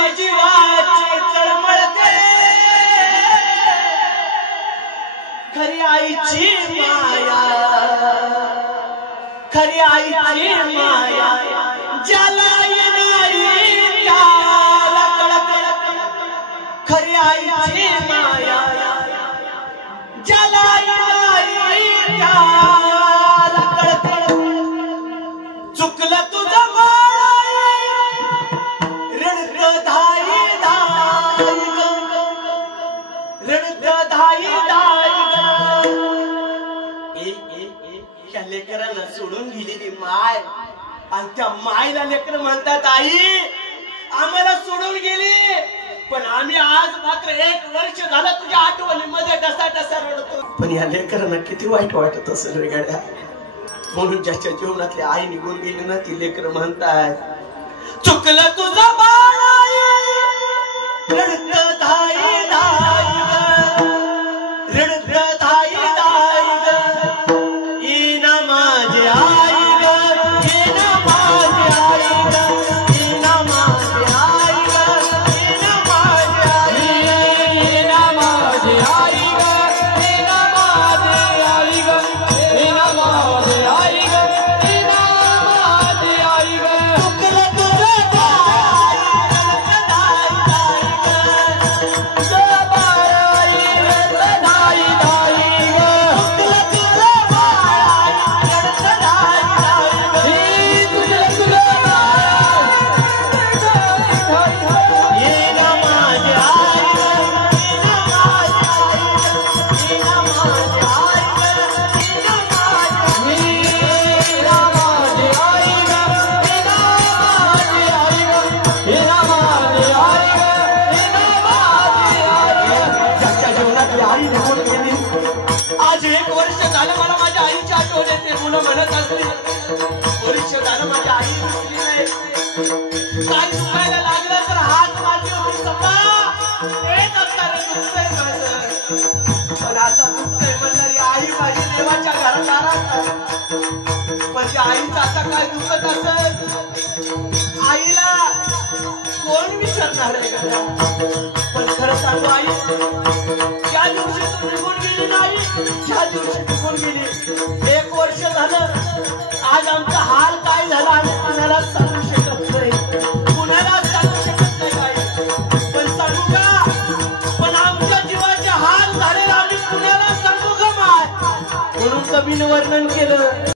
आईची जीवाची तळमळते खरी आईची माया खरी आईची माया ज्याला नाही त्याला कळते खरी आईची माया ज्याला नाही त्याला कळते चुकलं तुझं रडत धाई धाई रडत धाई धाई ह्या लेकरांना सोडून गेलेली माय आणि त्या मायला लेकर म्हणतात आई आम्हाला सोडून गेली पण आम्ही आज मात्र 1 वर्ष झालं तुझ्या आठवणीमध्ये डसा डसा रडतो पण या लेकरांना किती वाईट वाटत असेल रे गड्या म्हणून ज्याच्या जीवनातली आई निघून गेली ना ती लेकर म्हणतात चुकलं तुझं बाळ रडत धाई धाई रडत धाई धाई इना माझी आई ग इना माझी आई ग इना माझी आई ग इना माझी आई इना माझी आई ग इना माझी आई ग इना माझी आई ग इना माझी आई ग चुकलं तुझं बाळ आज 1 वर्ष झालं मला माझ्या आईची आठवण येते मुलं म्हणत असतील वर्ष झालं माझ्या आई दिसली नाही काय दुखायला लागलं तर हात माझे येत असणार दुखतंय माझं पण आता दुखतंय म्हणणारी आई माझी देवाच्या घरात आरात पण त्या आईचं आता काय दुखत असेल आईला कोण विचारणार पण खरं सांगू आई ज्या दिवशी तू निघून गेली नाही ज्या दिवशी निघून गेली 1 वर्ष झालं आज आमचा हाल काय झाला आम्ही कुणाला सांगू शकत नाही कुणाला सांगू शकत नाही काय पण सांगू का पण आमच्या जीवाचे हाल झाले आम्ही कुणाला सांगू का माय म्हणून कवीनं वर्णन केलं